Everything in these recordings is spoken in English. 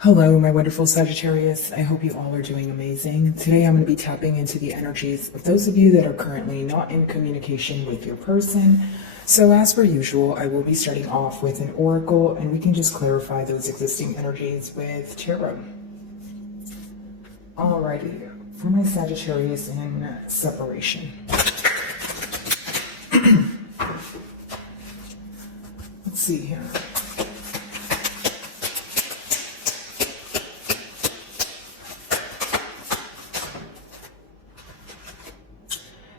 Hello, my wonderful Sagittarius. I hope you all are doing amazing. Today I'm going to be tapping into the energies of those of you that are currently not in communication with your person. So as per usual, I will be starting off with an oracle and we can just clarify those existing energies with tarot. Alrighty, for my Sagittarius in separation. Let's see here.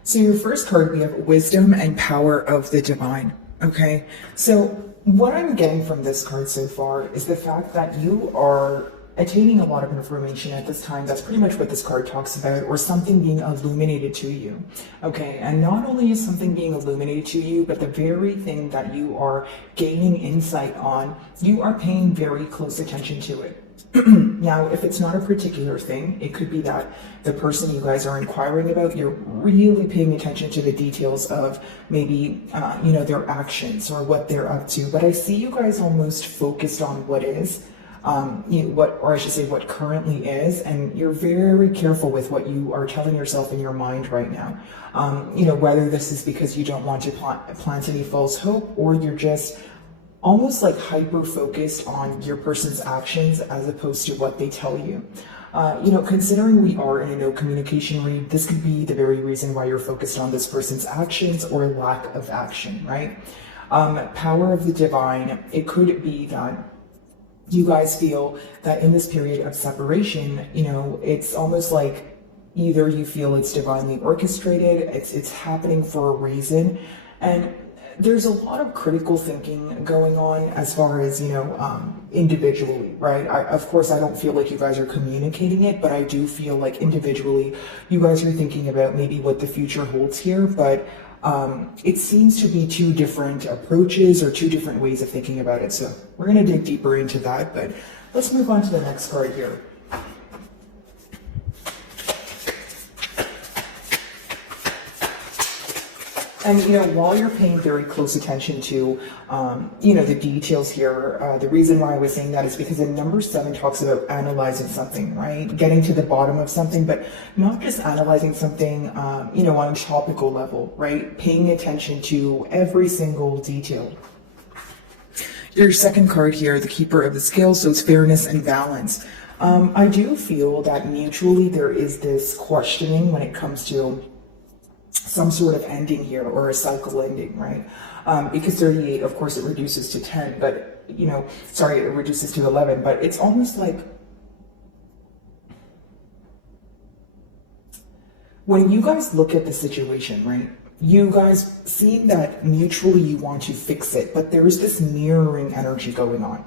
So your first card, we have wisdom and power of the divine. Okay, so what I'm getting from this card so far is the fact that you are attaining a lot of information at this time. That's pretty much what this card talks about, or something being illuminated to you. Okay, and not only is something being illuminated to you, but the very thing that you are gaining insight on, you are paying very close attention to it. Now, if it's not a particular thing, it could be that the person you guys are inquiring about, you're really paying attention to the details of maybe, their actions or what they're up to. But I see you guys almost focused on what is, what currently is, and you're very careful with what you are telling yourself in your mind right now. Whether this is because you don't want to plant any false hope, or you're just almost like hyper focused on your person's actions as opposed to what they tell you. Considering we are in a no communication read, this could be the very reason why you're focused on this person's actions or lack of action, right? Power of the divine, it could be that you guys feel that in this period of separation, it's almost like either you feel it's divinely orchestrated, it's happening for a reason, and there's a lot of critical thinking going on as far as, individually, right? Of course, I don't feel like you guys are communicating it, but I do feel like individually you guys are thinking about maybe what the future holds here, but it seems to be two different approaches or two different ways of thinking about it. So we're going to dig deeper into that, but let's move on to the next card here. And, while you're paying very close attention to, the details here, the reason why I was saying that is because the number 7 talks about analyzing something, right? Getting to the bottom of something, but not just analyzing something, on a topical level, right? Paying attention to every single detail. Your second card here, the Keeper of the Scales, so it's fairness and balance. I do feel that mutually there is this questioning when it comes to some sort of ending here, or a cycle ending, right? Because 38, of course, it reduces to 10, but, it reduces to 11, but it's almost like when you guys look at the situation, right? You guys see that mutually you want to fix it, but there's this mirroring energy going on,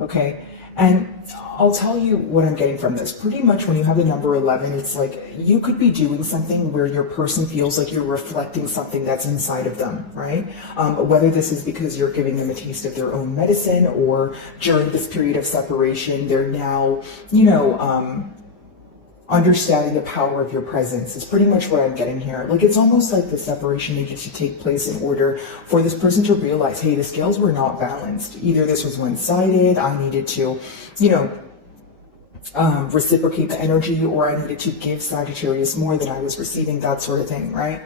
okay? And I'll tell you what I'm getting from this. Pretty much when you have the number 11, it's like you could be doing something where your person feels like you're reflecting something that's inside of them, right? Whether this is because you're giving them a taste of their own medicine, or during this period of separation, they're now, understanding the power of your presence is pretty much what I'm getting here. Like, it's almost like the separation needed to take place in order for this person to realize, hey, the scales were not balanced. Either this was one-sided, I needed to, reciprocate the energy, or I needed to give Sagittarius more than I was receiving, that sort of thing, right?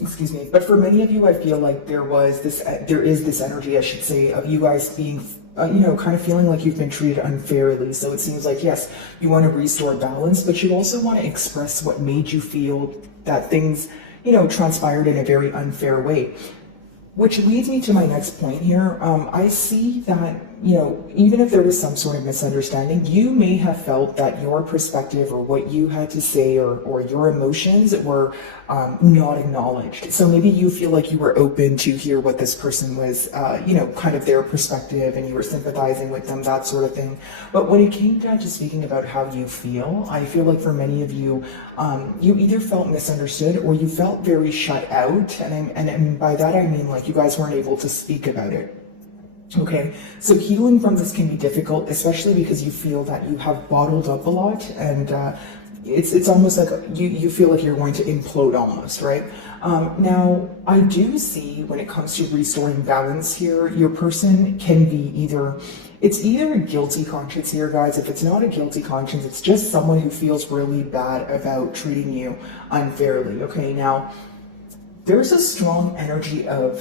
Excuse me. But for many of you, I feel like there is this energy, I should say, of you guys being kind of feeling like you've been treated unfairly. So it seems like, yes, you want to restore balance, but you also want to express what made you feel that things, transpired in a very unfair way. Which leads me to my next point here. I see that, even if there was some sort of misunderstanding, you may have felt that your perspective or what you had to say or your emotions were not acknowledged. So maybe you feel like you were open to hear what this person was, kind of their perspective, and you were sympathizing with them, that sort of thing. But when it came down to speaking about how you feel, I feel like for many of you, you either felt misunderstood or you felt very shut out. And by that I mean, like, you guys weren't able to speak about it. Okay, so healing from this can be difficult, especially because you feel that you have bottled up a lot, and it's almost like you feel like you're going to implode almost, right? Now, I do see when it comes to restoring balance here, your person can be either It's either a guilty conscience here, guys. If it's not a guilty conscience, it's just someone who feels really bad about treating you unfairly. Okay, now there's a strong energy of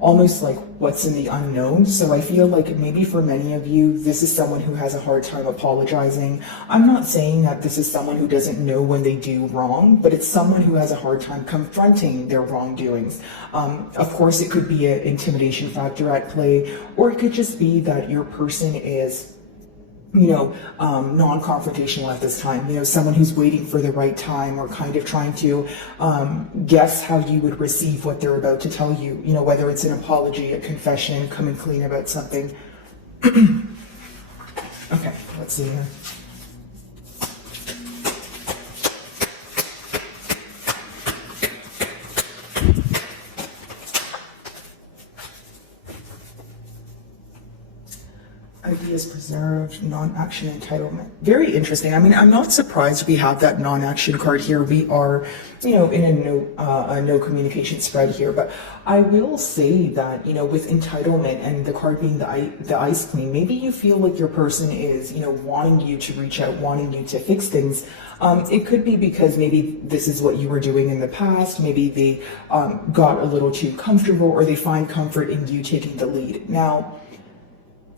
almost like what's in the unknown. So I feel like maybe for many of you, this is someone who has a hard time apologizing. I'm not saying that this is someone who doesn't know when they do wrong, but it's someone who has a hard time confronting their wrongdoings. Of course, it could be an intimidation factor at play, or it could just be that your person is non-confrontational at this time, someone who's waiting for the right time or kind of trying to guess how you would receive what they're about to tell you, whether it's an apology, a confession, coming clean about something. Okay, let's see here. Ideas preserved, non-action entitlement. Very interesting. I mean, I'm not surprised we have that non-action card here. We are, in a no communication spread here. But I will say that, with entitlement and the card being the Ice Queen, maybe you feel like your person is, wanting you to reach out, wanting you to fix things. It could be because maybe this is what you were doing in the past. Maybe they got a little too comfortable, or they find comfort in you taking the lead. Now,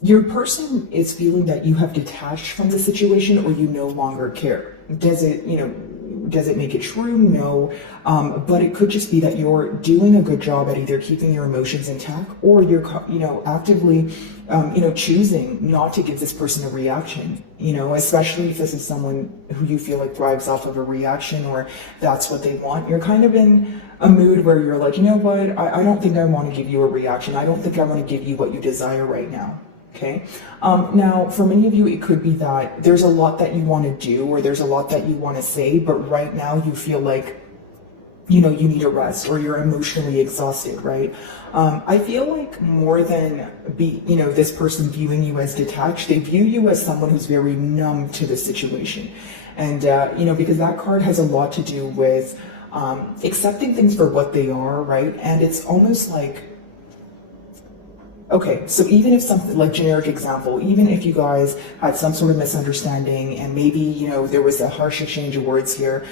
your person is feeling that you have detached from the situation, or you no longer care. Does it make it true? No. But it could just be that you're doing a good job at either keeping your emotions intact, or you're, actively, choosing not to give this person a reaction, especially if this is someone who you feel like thrives off of a reaction, or that's what they want. You're kind of in a mood where you're like, what? I don't think I want to give you a reaction. I don't think I want to give you what you desire right now. Okay. Now, for many of you, it could be that there's a lot that you want to do, or there's a lot that you want to say, but right now you feel like, you need a rest, or you're emotionally exhausted, right? I feel like more than this person viewing you as detached, they view you as someone who's very numb to the situation. And, because that card has a lot to do with accepting things for what they are, right? And it's almost like, okay, so even if something, like generic example, even if you guys had some sort of misunderstanding and maybe, there was a harsh exchange of words here,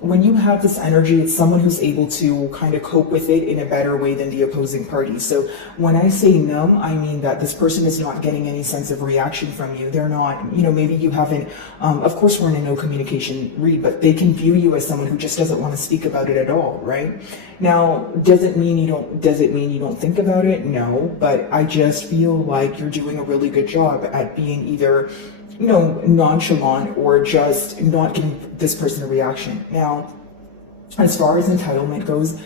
when you have this energy, it's someone who's able to kind of cope with it in a better way than the opposing party. So when I say numb, I mean that this person is not getting any sense of reaction from you. They're not, maybe you haven't, of course we're in a no communication read, but they can view you as someone who just doesn't want to speak about it at all, right? Now, does it mean you don't think about it? No, but I just feel like you're doing a really good job at being either nonchalant, or just not giving this person a reaction. Now, as far as entitlement goes,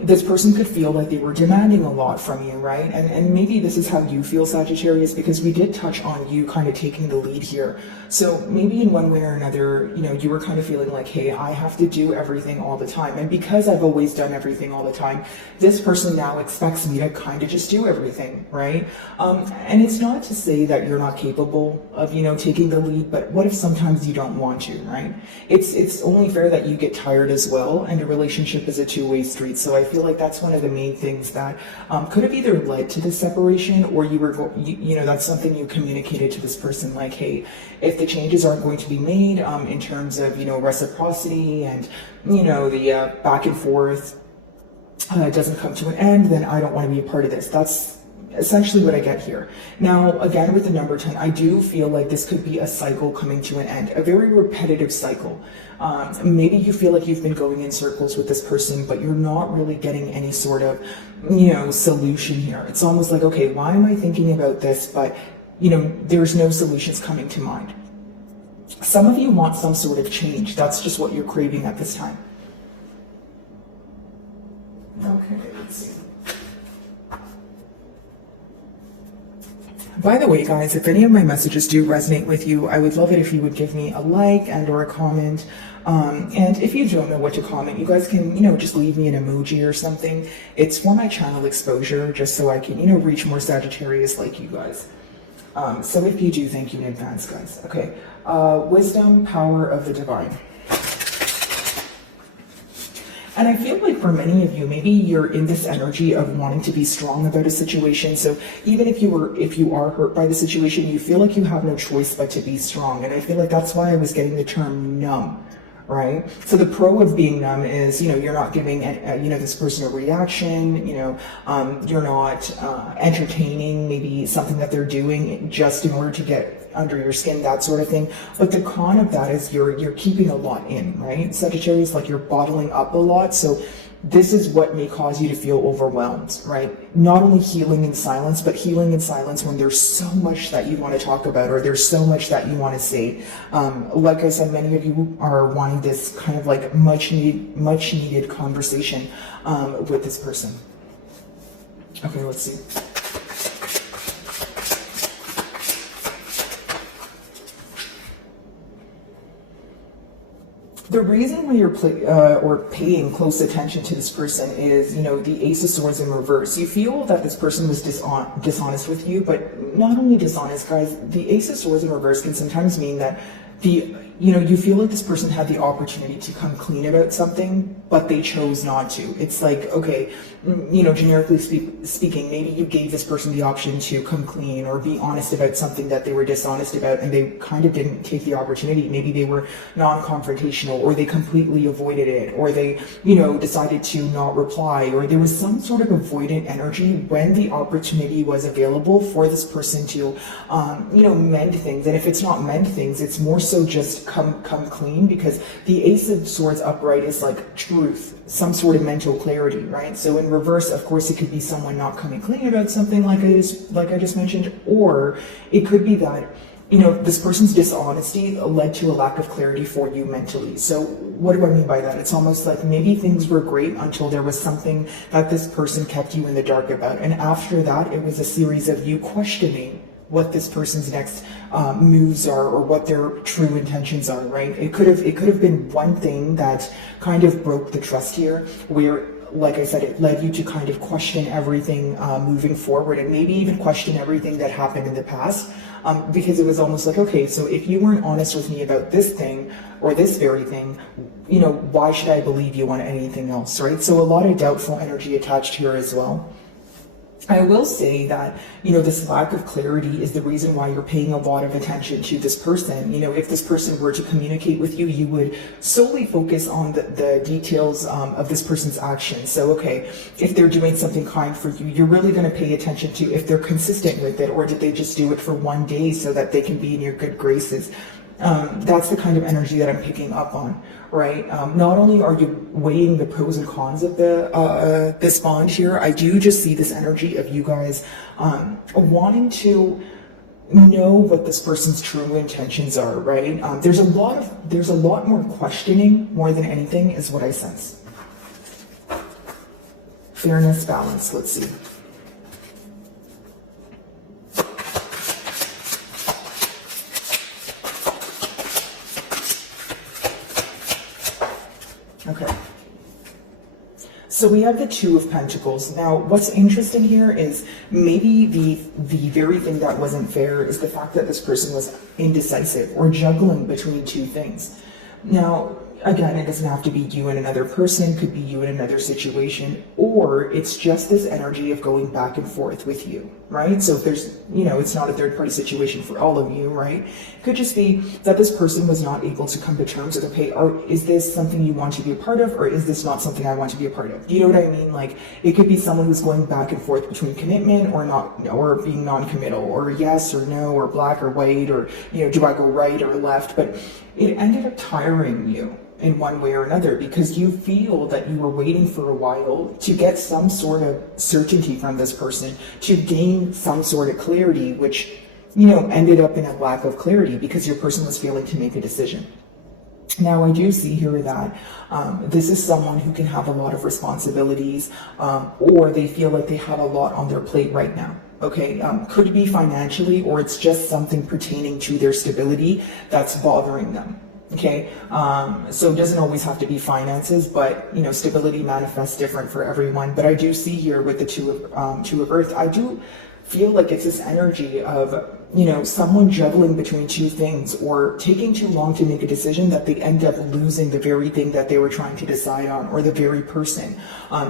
this person could feel like they were demanding a lot from you, right? And maybe this is how you feel, Sagittarius, because we did touch on you kind of taking the lead here. So maybe in one way or another, you were kind of feeling like, hey, I have to do everything all the time. And because I've always done everything all the time, this person now expects me to kind of just do everything, right? And it's not to say that you're not capable of, taking the lead, but what if sometimes you don't want to, right? It's only fair that you get tired as well, and a relationship is a two-way street. So I feel like that's one of the main things that could have either led to this separation, or that's something you communicated to this person, like, hey, if the changes aren't going to be made in terms of, reciprocity and, the back and forth doesn't come to an end, then I don't want to be a part of this. That's essentially what I get here. Now, again, with the number 10, I do feel like this could be a cycle coming to an end, a very repetitive cycle. Maybe you feel like you've been going in circles with this person, but you're not really getting any sort of, solution here. It's almost like, okay, why am I thinking about this? But, there's no solutions coming to mind. Some of you want some sort of change. That's just what you're craving at this time. Okay, let's see. By the way, guys, if any of my messages do resonate with you, I would love it if you would give me a like and or a comment. And if you don't know what to comment, you guys can, just leave me an emoji or something. It's for my channel exposure, just so I can, reach more Sagittarius like you guys. So if you do, thank you in advance, guys. Okay, wisdom, power of the divine. And I feel like for many of you, maybe you're in this energy of wanting to be strong about a situation. So even if you are hurt by the situation, you feel like you have no choice but to be strong. And I feel like that's why I was getting the term numb. Right? So the pro of being numb is, you're not giving, this person a reaction, you're not entertaining maybe something that they're doing just in order to get under your skin, that sort of thing. But the con of that is you're keeping a lot in, right? Sagittarius, like you're bottling up a lot. So this is what may cause you to feel overwhelmed, right? Not only healing in silence, but healing in silence when there's so much that you want to talk about, or there's so much that you want to say. Like I said, many of you are wanting this kind of like much needed conversation with this person. Okay, let's see. The reason why you're paying close attention to this person is, the Ace of Swords in reverse. You feel that this person was dishonest with you, but not only dishonest, guys. The Ace of Swords in reverse can sometimes mean that you feel like this person had the opportunity to come clean about something, but they chose not to. It's like, okay, generically speaking, maybe you gave this person the option to come clean or be honest about something that they were dishonest about, and they kind of didn't take the opportunity. Maybe they were non-confrontational, or they completely avoided it, or they, decided to not reply, or there was some sort of avoidant energy when the opportunity was available for this person to, mend things. And if it's not mend things, it's more so just come clean, because the Ace of Swords upright is like truth, some sort of mental clarity, right? So in reverse, of course, it could be someone not coming clean about something like I just mentioned, or it could be that this person's dishonesty led to a lack of clarity for you mentally. So what do I mean by that? It's almost like maybe things were great until there was something that this person kept you in the dark about, and after that, it was a series of you questioning what this person's next moves are, or what their true intentions are, right? It could have been one thing that kind of broke the trust here, where, like I said, it led you to kind of question everything moving forward, and maybe even question everything that happened in the past, because it was almost like, okay, so if you weren't honest with me about this thing or this very thing, why should I believe you on anything else, right? So a lot of doubtful energy attached here as well. I will say that, this lack of clarity is the reason why you're paying a lot of attention to this person. If this person were to communicate with you, you would solely focus on the details of this person's actions. So, okay, if they're doing something kind for you, you're really going to pay attention to if they're consistent with it, or did they just do it for one day so that they can be in your good graces. That's the kind of energy that I'm picking up on, right? Not only are you weighing the pros and cons of this bond here, I do just see this energy of you guys wanting to know what this person's true intentions are, right? There's a lot more questioning more than anything is what I sense. Fairness, balance, let's see. Okay. So we have the Two of Pentacles. Now, what's interesting here is maybe the very thing that wasn't fair is the fact that this person was indecisive or juggling between two things. Now, again, it doesn't have to be you and another person, could be you in another situation, or it's just this energy of going back and forth with you, right? So if there's, it's not a third party situation for all of you, right? It could just be that this person was not able to come to terms with, okay, is this something you want to be a part of, or is this not something I want to be a part of? Do you know what I mean? Like, it could be someone who's going back and forth between commitment or not, or being non-committal, or yes or no, or black or white, or, do I go right or left? But it ended up tiring you in one way or another, because you feel that you were waiting for a while to get some sort of certainty from this person, to gain some sort of clarity, which, ended up in a lack of clarity because your person was failing to make a decision. Now, I do see here that this is someone who can have a lot of responsibilities, or they feel like they have a lot on their plate right now. Okay, could be financially, or it's just something pertaining to their stability that's bothering them. Okay, so it doesn't always have to be finances, but stability manifests different for everyone. But I do see here with the two of Earth, I do feel like it's this energy of someone juggling between two things or taking too long to make a decision that they end up losing the very thing that they were trying to decide on, or the very person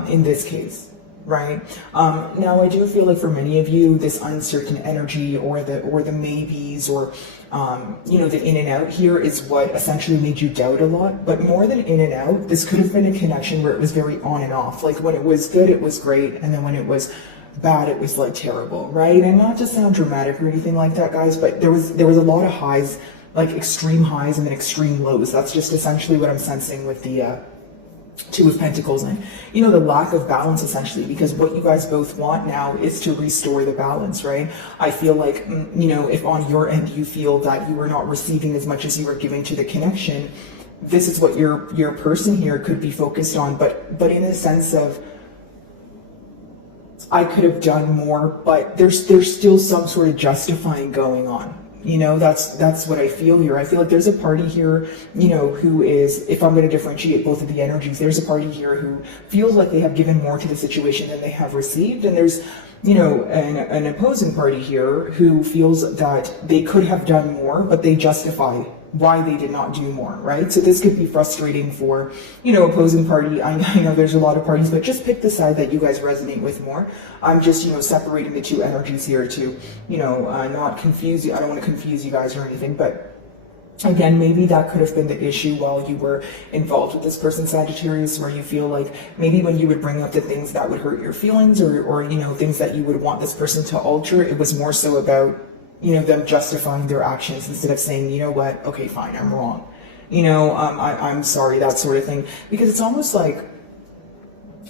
in this case. Right. Now, I do feel like for many of you, this uncertain energy or the maybes or, the in and out here is what essentially made you doubt a lot. But more than in and out, this could have been a connection where it was very on and off. Like when it was good, it was great. And then when it was bad, it was like terrible. Right. And not to sound dramatic or anything like that, guys, but there was a lot of highs, like extreme highs and then extreme lows. That's just essentially what I'm sensing with the Two of Pentacles and, the lack of balance essentially, because what you guys both want now is to restore the balance, right? I feel like, if on your end you feel that you were not receiving as much as you were giving to the connection, this is what your person here could be focused on, but in a sense of, I could have done more, but there's still some sort of justifying going on. That's what I feel here. I feel like there's a party here, who is, if I'm going to differentiate both of the energies, there's a party here who feels like they have given more to the situation than they have received. And there's, an opposing party here who feels that they could have done more, but they justify why they did not do more, right? So this could be frustrating for, opposing party. I know there's a lot of parties, but just pick the side that you guys resonate with more. I'm just, separating the two energies here to, not confuse you. I don't want to confuse you guys or anything, but again, maybe that could have been the issue while you were involved with this person, Sagittarius, where you feel like maybe when you would bring up the things that would hurt your feelings or things that you would want this person to alter, it was more so about them justifying their actions instead of saying, you know what, okay, fine, I'm wrong. I'm sorry, that sort of thing. Because it's almost like,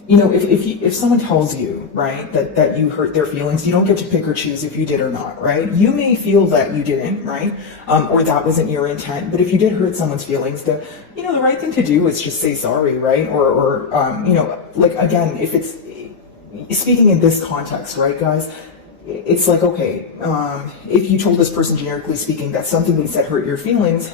if someone tells you, right, that you hurt their feelings, you don't get to pick or choose if you did or not, right? You may feel that you didn't, right? Or that wasn't your intent. But if you did hurt someone's feelings, the right thing to do is just say sorry, right? Or again, if it's speaking in this context, right, guys? It's like, okay, if you told this person, generically speaking, that something they said hurt your feelings,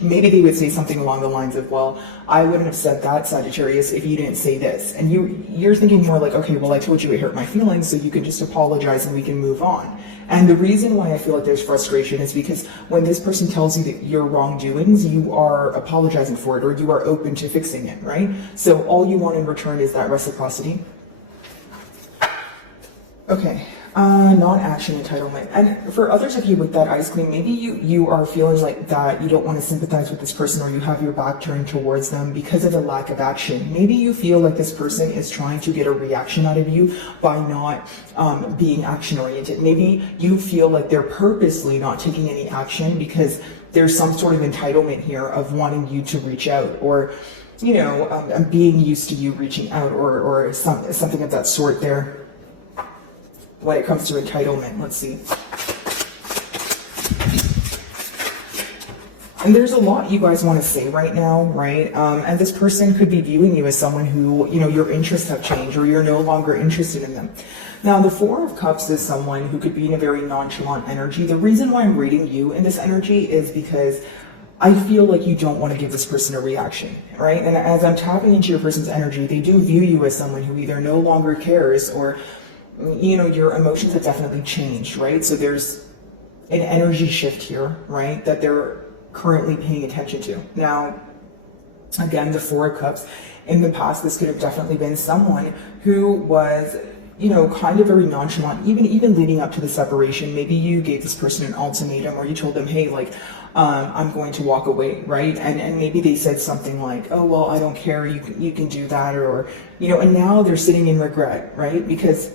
maybe they would say something along the lines of, well, I wouldn't have said that, Sagittarius, if you didn't say this. And you're thinking more like, okay, well, I told you it hurt my feelings, so you can just apologize and we can move on. And the reason why I feel like there's frustration is because when this person tells you that your wrongdoings, you are apologizing for it or you are open to fixing it, right? So all you want in return is that reciprocity. Okay. Non-action entitlement. And for others of you with that ice queen, maybe you are feeling like that you don't want to sympathize with this person or you have your back turned towards them because of the lack of action. Maybe you feel like this person is trying to get a reaction out of you by not being action oriented. Maybe you feel like they're purposely not taking any action because there's some sort of entitlement here of wanting you to reach out or being used to you reaching out or something of that sort there. When it comes to entitlement, let's see. And there's a lot you guys want to say right now, right? And this person could be viewing you as someone who, your interests have changed or you're no longer interested in them. Now, the Four of Cups is someone who could be in a very nonchalant energy. The reason why I'm reading you in this energy is because I feel like you don't want to give this person a reaction, right? And as I'm tapping into your person's energy, they do view you as someone who either no longer cares or your emotions have definitely changed, right? So there's an energy shift here, right, that they're currently paying attention to. Now, again, the Four of Cups, in the past, this could have definitely been someone who was, kind of very nonchalant, even leading up to the separation. Maybe you gave this person an ultimatum or you told them, hey, I'm going to walk away, right? And maybe they said something like, oh, well, I don't care, you can do that, or, and now they're sitting in regret, right? Because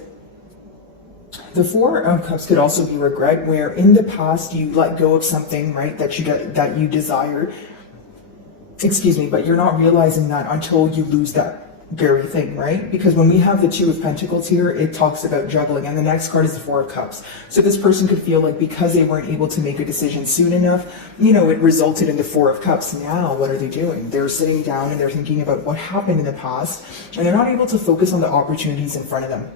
the Four of Cups could also be regret, where in the past you let go of something, right, that you desired, but you're not realizing that until you lose that very thing, right? Because when we have the Two of Pentacles here, it talks about juggling, and the next card is the Four of Cups. So this person could feel like because they weren't able to make a decision soon enough, it resulted in the Four of Cups. Now, what are they doing? They're sitting down and they're thinking about what happened in the past, and they're not able to focus on the opportunities in front of them.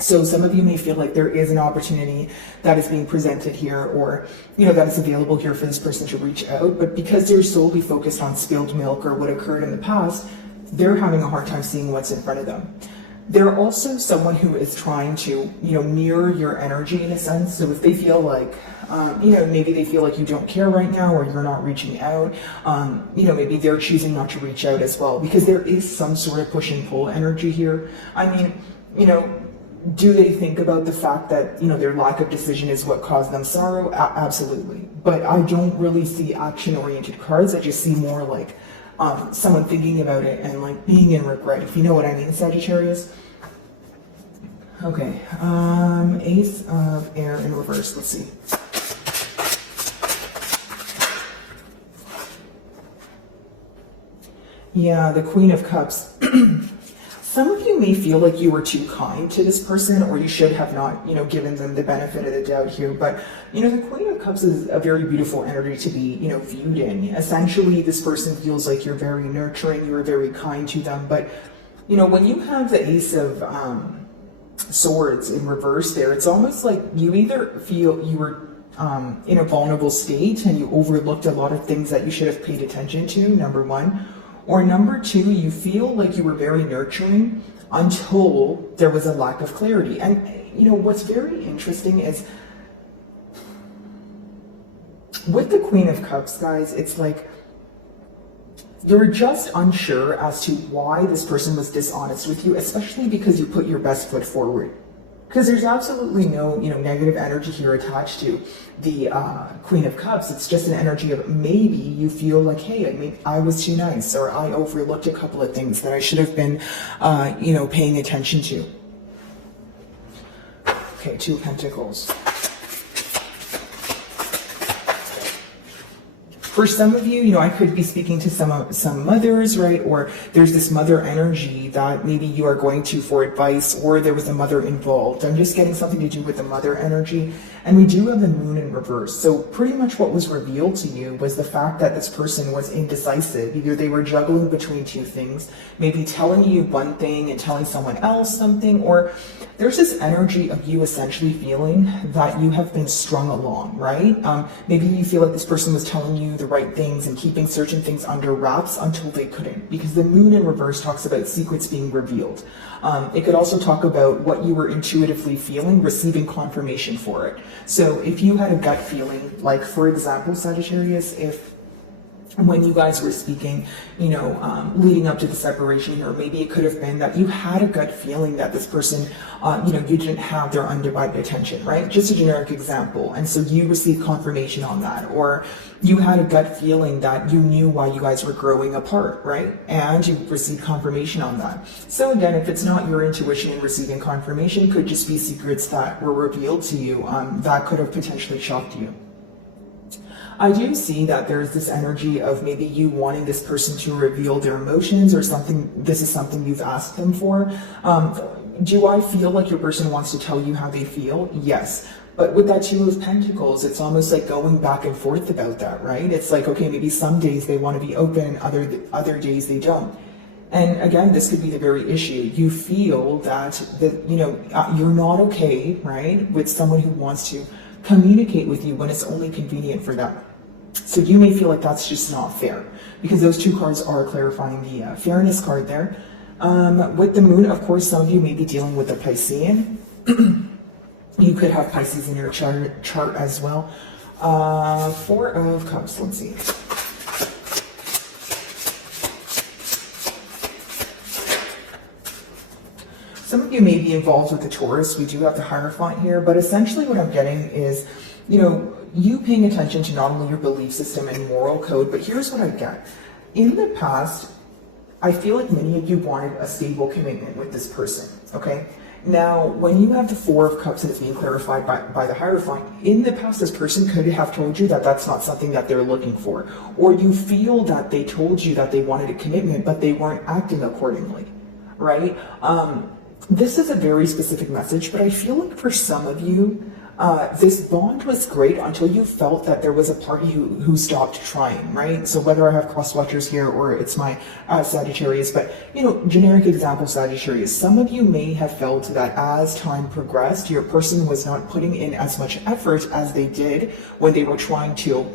So some of you may feel like there is an opportunity that is being presented here or, that is available here for this person to reach out. But because they're solely focused on spilled milk or what occurred in the past, they're having a hard time seeing what's in front of them. They're also someone who is trying to, mirror your energy in a sense. So if they feel like, maybe they feel like you don't care right now, or you're not reaching out, maybe they're choosing not to reach out as well, because there is some sort of push and pull energy here. I mean, do they think about the fact that, their lack of decision is what caused them sorrow? Absolutely. But I don't really see action-oriented cards. I just see more like someone thinking about it and like being in regret, if you know what I mean, Sagittarius. Okay, Ace of Air in reverse, let's see. Yeah, the Queen of Cups. Some of you may feel like you were too kind to this person, or you should have not, given them the benefit of the doubt here. But, the Queen of Cups is a very beautiful energy to be, viewed in. Essentially, this person feels like you're very nurturing, you're very kind to them. But, when you have the Ace of Swords in reverse there, it's almost like you either feel you were in a vulnerable state and you overlooked a lot of things that you should have paid attention to, number one. Or number two, you feel like you were very nurturing until there was a lack of clarity. And, what's very interesting is with the Queen of Cups, guys, it's like you're just unsure as to why this person was dishonest with you, especially because you put your best foot forward. Because there's absolutely no, negative energy here attached to the Queen of Cups. It's just an energy of maybe you feel like, hey, I was too nice, or I overlooked a couple of things that I should have been, paying attention to. Okay, Two of Pentacles. For some of you, I could be speaking to some mothers, right? Or there's this mother energy that maybe you are going to for advice, or there was a mother involved. I'm just getting something to do with the mother energy. And we do have the Moon in reverse. So pretty much what was revealed to you was the fact that this person was indecisive. Either they were juggling between two things, maybe telling you one thing and telling someone else something, or there's this energy of you essentially feeling that you have been strung along, right? Maybe you feel like this person was telling you the right things and keeping certain things under wraps until they couldn't, because the Moon in reverse talks about secrets being revealed. It could also talk about what you were intuitively feeling, receiving confirmation for it. So if you had a gut feeling, like for example, Sagittarius, if when you guys were speaking, leading up to the separation, or maybe it could have been that you had a gut feeling that this person, you didn't have their undivided attention, right? Just a generic example. And so you received confirmation on that, or you had a gut feeling that you knew why you guys were growing apart, right? And you received confirmation on that. So again, if it's not your intuition in receiving confirmation, it could just be secrets that were revealed to you that could have potentially shocked you. I do see that there's this energy of maybe you wanting this person to reveal their emotions or something. This is something you've asked them for. Do I feel like your person wants to tell you how they feel? Yes. But with that Two of Pentacles, it's almost like going back and forth about that, right? It's like, okay, maybe some days they want to be open, other days they don't. And again, this could be the very issue. You feel that you're not okay, right, with someone who wants to communicate with you when it's only convenient for them. So you may feel like that's just not fair, because those two cards are clarifying the fairness card there. With the Moon, of course, some of you may be dealing with the Piscean. You could have Pisces in your chart as well. Four of Cups, let's see. Some of you may be involved with the Taurus. We do have the Hierophant here, but essentially what I'm getting is, you paying attention to not only your belief system and moral code, but here's what I get. In the past, I feel like many of you wanted a stable commitment with this person, okay? Now, when you have the Four of Cups and it's being clarified by the Hierophant, in the past, this person could have told you that that's not something that they're looking for. Or you feel that they told you that they wanted a commitment, but they weren't acting accordingly, right? This is a very specific message, but I feel like for some of you, this bond was great until you felt that there was a party who stopped trying, right? So whether I have cross watchers here or it's my Sagittarius, but generic example Sagittarius, some of you may have felt that as time progressed, your person was not putting in as much effort as they did when they were trying to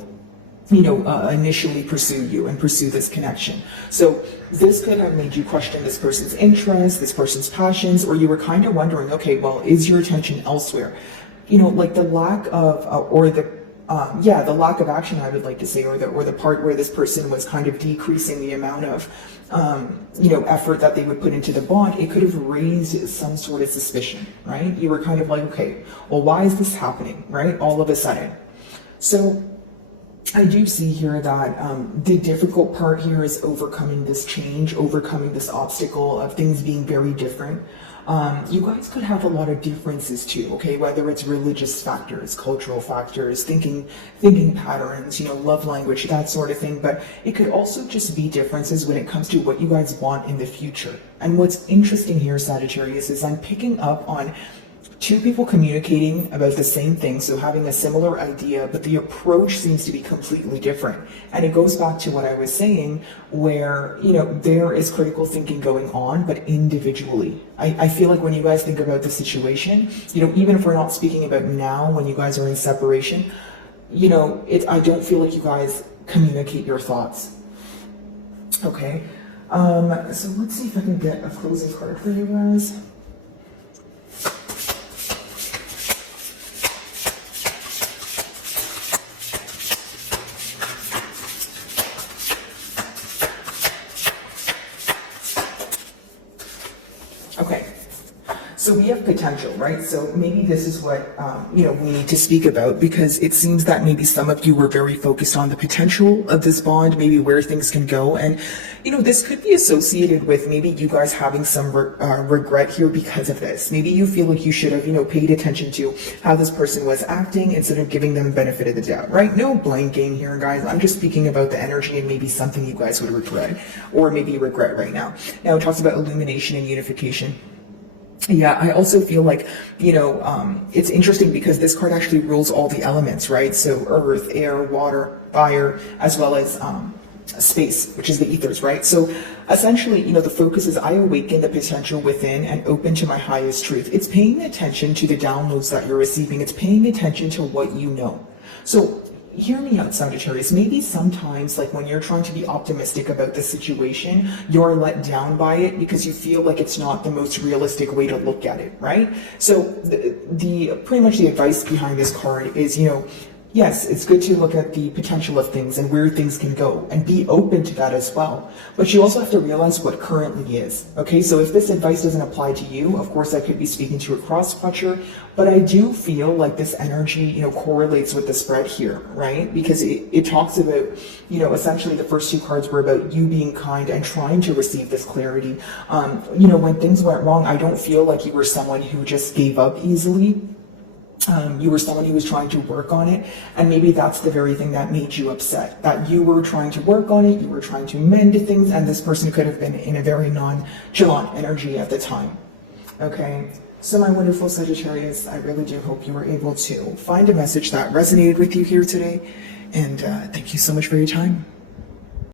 initially pursue you and pursue this connection. So this could have made you question this person's interest, this person's passions, or you were kind of wondering, okay, well, is your attention elsewhere? Like the lack of, the lack of action, I would like to say, or the part where this person was kind of decreasing the amount of, effort that they would put into the bond, it could have raised some sort of suspicion, right? You were kind of like, okay, well, why is this happening, right? All of a sudden. So I do see here that the difficult part here is overcoming this change, overcoming this obstacle of things being very different. You guys could have a lot of differences too, okay? Whether it's religious factors, cultural factors, thinking patterns, love language, that sort of thing. But it could also just be differences when it comes to what you guys want in the future. And what's interesting here, Sagittarius, is I'm picking up on two people communicating about the same thing, so having a similar idea, but the approach seems to be completely different. And it goes back to what I was saying, where, there is critical thinking going on, but individually. I feel like when you guys think about the situation, even if we're not speaking about now, when you guys are in separation, I don't feel like you guys communicate your thoughts. Okay. So let's see if I can get a closing card for you guys. So we have potential, right? So maybe this is what, we need to speak about, because it seems that maybe some of you were very focused on the potential of this bond, maybe where things can go. And, this could be associated with maybe you guys having some regret here because of this. Maybe you feel like you should have, paid attention to how this person was acting instead of giving them the benefit of the doubt, right? No blame game here, guys. I'm just speaking about the energy and maybe something you guys would regret, or maybe regret right now. Now it talks about illumination and unification. Yeah, I also feel like, it's interesting because this card actually rules all the elements, right? So earth, air, water, fire, as well as space, which is the ethers, right? So essentially, the focus is I awaken the potential within and open to my highest truth. It's paying attention to the downloads that you're receiving. It's paying attention to what you know. So hear me out, Sagittarius. Maybe sometimes, like when you're trying to be optimistic about the situation, you're let down by it because you feel like it's not the most realistic way to look at it, right? So the pretty much the advice behind this card is, yes, it's good to look at the potential of things and where things can go and be open to that as well. But you also have to realize what currently is. Okay, so if this advice doesn't apply to you, of course I could be speaking to a cross-watcher, but I do feel like this energy, correlates with the spread here, right? Because it talks about, essentially the first two cards were about you being kind and trying to receive this clarity. When things went wrong, I don't feel like you were someone who just gave up easily. You were someone who was trying to work on it, and maybe that's the very thing that made you upset, that you were trying to work on it, you were trying to mend things, and this person could have been in a very nonchalant energy at the time. Okay, so my wonderful Sagittarius, I really do hope you were able to find a message that resonated with you here today, and thank you so much for your time.